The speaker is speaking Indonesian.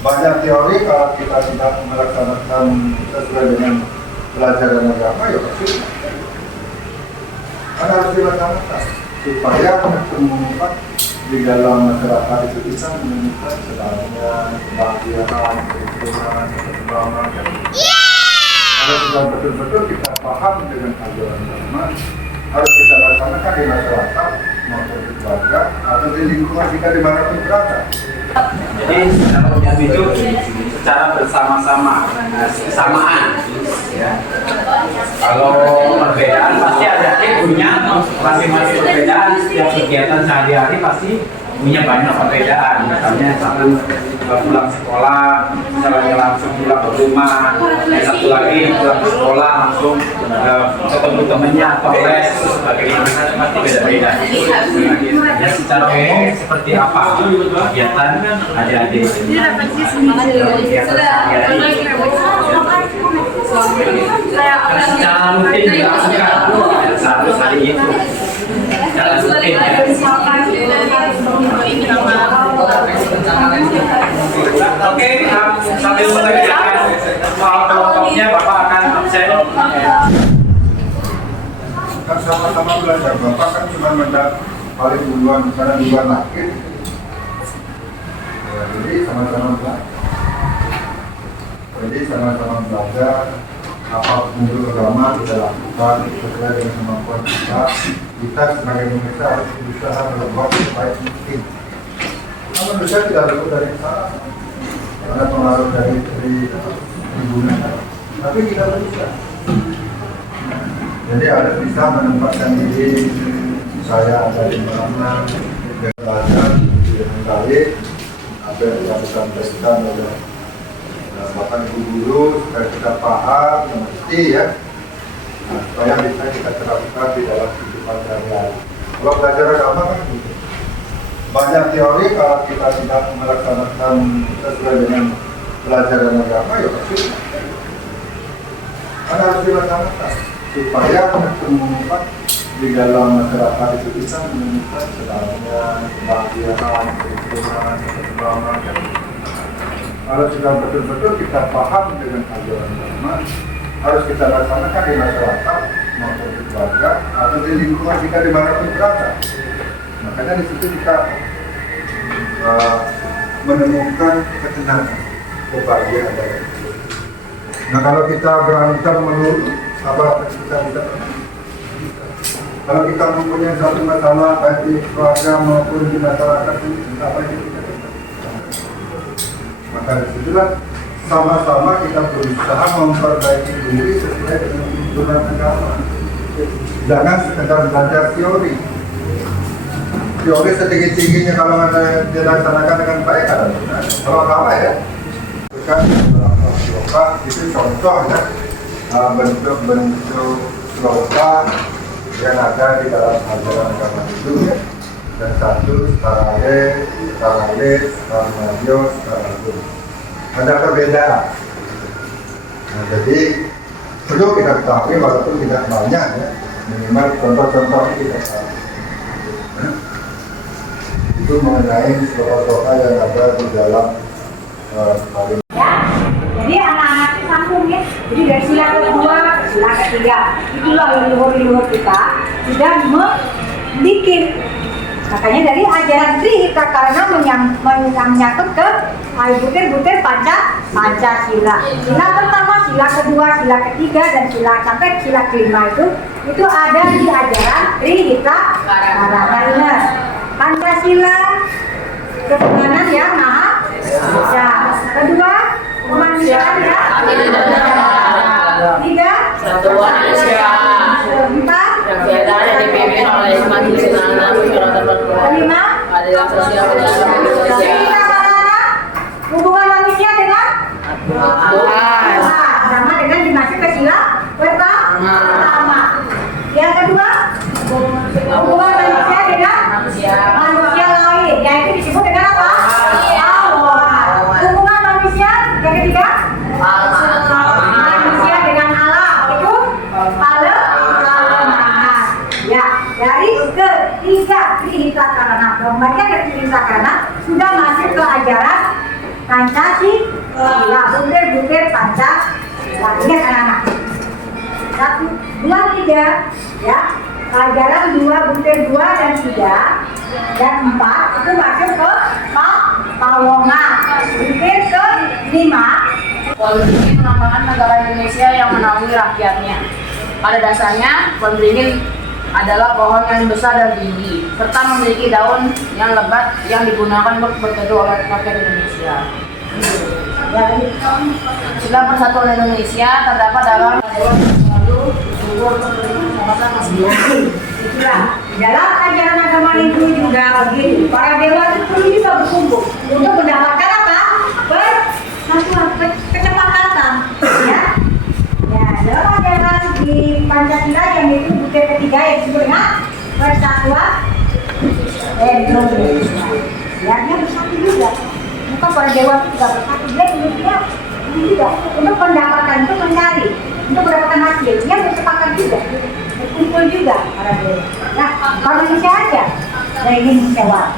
Banyak teori kalau kita tidak melaksanakan sesuai dengan pelajaran agama, ya pasti harus dilaksanakan supaya menemukan di dalam masyarakat itu bisa menemukan kedamaian, kebahagiaan, kerukunan, ketentraman. Kalau sudah betul-betul kita paham dengan ajaran agama, harus kita laksanakan di masyarakat maupun di keluarga atau di lingkungan kita dimanapun berada. Jadi itu secara bersama-sama, kesamaan. Ya. Kalau perbedaan pasti ada punya masing-masing perbedaan. Setiap kegiatan sehari-hari pasti punya banyak perbedaan. Misalnya pulang sekolah, misalnya langsung pulang ke rumah, satu lagi pulang ke sekolah langsung ketemu temannya atau les sebagainya, pasti beda-beda. Ya secara umum seperti apa kegiatan adik-adik? Secara rutin dilakukan harus hari itu. Secara rutin ya. Oke, sambil mengerjakan soal kelompoknya, Bapak akan absen. Kan sama-sama belajar, Bapak kan cuma paling duluan karena duluan lahir. Ya, jadi sama-sama belajar. Jadi sama-sama belajar apa menurut agama kita lakukan sesuai dengan kemampuan kita. Kita sebagai manusia harus berusaha berbuat sebaik mungkin. Kalau manusia tidak luput dari salah, ada pengaruh dari ibunya, tapi kita bisa. Jadi harus bisa menempatkan diri. Saya ada di mana belajar dengan baik, apa yang disampaikan oleh Bapak Ibu guru supaya kita paham, mengerti ya, supaya bisa kita terapkan di dalam kehidupan sehari-hari. Kalau belajar agama kan gitu. Banyak teori kalau kita tidak melaksanakan sesuai dengan pelajaran agama, ya pasti harus dilaksanakan supaya menemukan di dalam masyarakat itu bisa menemukan kedamaian, kebahagiaan, kerukunan, ketentraman. Kalau sudah betul-betul kita paham dengan ajaran agama, harus kita laksanakan di masyarakat maupun di keluarga atau di lingkungan kita dimanapun berada. Makanya di situ kita menemukan ketenangan, kebahagiaan dalam hidup. Nah kalau kita berantem menurut apa kita bisa, kalau kita mempunyai satu masalah baik di keluarga maupun di masyarakat, apa yang kita lakukan? Maka disitulah sama-sama kita berusaha memperbaiki diri sesuai dengan tuntunan agama. Jangan sekedar belajar teori. Teori setinggi-tingginya kalau ada dilaksanakan dengan baik ada benar. Kalau agama ya, bukan sloka itu contoh ya, bentuk-bentuk sloka yang ada di dalam ajaran agama itu ya. Dan satu tarawih, tarmadios, tarawih. Ada perbedaan. Nah, jadi perlu kita ketahui walaupun tidak banyak ya, minimal contoh-contohnya kita tahu. Itu mengenai sloka-sloka yang ada di dalam kalimat. Ya, jadi anak-anak itu sambung ya. Jadi dari sila kedua ke sila ketiga, itulah leluhur-leluhur kita sudah membuat. Makanya dari ajaran Trihita karena menyangkut ke butir-butir Pancasila. Sila pertama, sila kedua, sila ketiga, dan sila sampai sila kelima itu ada di ajaran Trihita karena ingat Pancasila ketuhanan yang maha esa. Kedua, kemanusiaan yang tiga, Kesatuan Indonesia. empat, Yang keadaannya dipimpin oleh majelis anak kelima, keadilan sosial dan Indonesia. hubungan manusia dengan Tuhan. sama dengan dimasuk ke sila pertama. Yang kedua, hubungan manusia dengan manusia lain, yaitu disebut dengan apa? Allah. Hubungan manusia yang ketiga, manusia dengan Allah, itu Al-Maha. Ya, dari ketiga Trihita karana, pembagian dari Trihita karana sudah masuk ke ajaran Pancasila, butir Pancasila. Lihat anak-anak. 1, 2, 3, ya. Pelajaran 2, butir 2 dan 3 dan 4 itu masuk ke Pawongan. Butir ke 5. Pohon beringin melambangkan negara Indonesia yang menaungi rakyatnya. Pada dasarnya, pohon beringin adalah pohon yang besar dan tinggi, serta memiliki daun yang lebat yang digunakan untuk berteduh oleh rakyat Indonesia. Dalam Persatuan Indonesia terdapat dalam dalam ajaran agama Hindu juga begitu. Para dewa itu juga berkumpul untuk mendapatkan apa? Kesepakatan, ya. Ya, dalam ajaran di Pancasila yang itu butir ketiga yang disebut dengan persatuan Indonesia. Ya, dia bersatu juga. Bukan para dewa itu juga bersatu, dia juga untuk mendapatkan, untuk mencari, untuk mendapatkan hasil. Dia bersepakat juga, berkumpul juga para dewa. Nah, kalau Indonesia aja, dari ini sewa.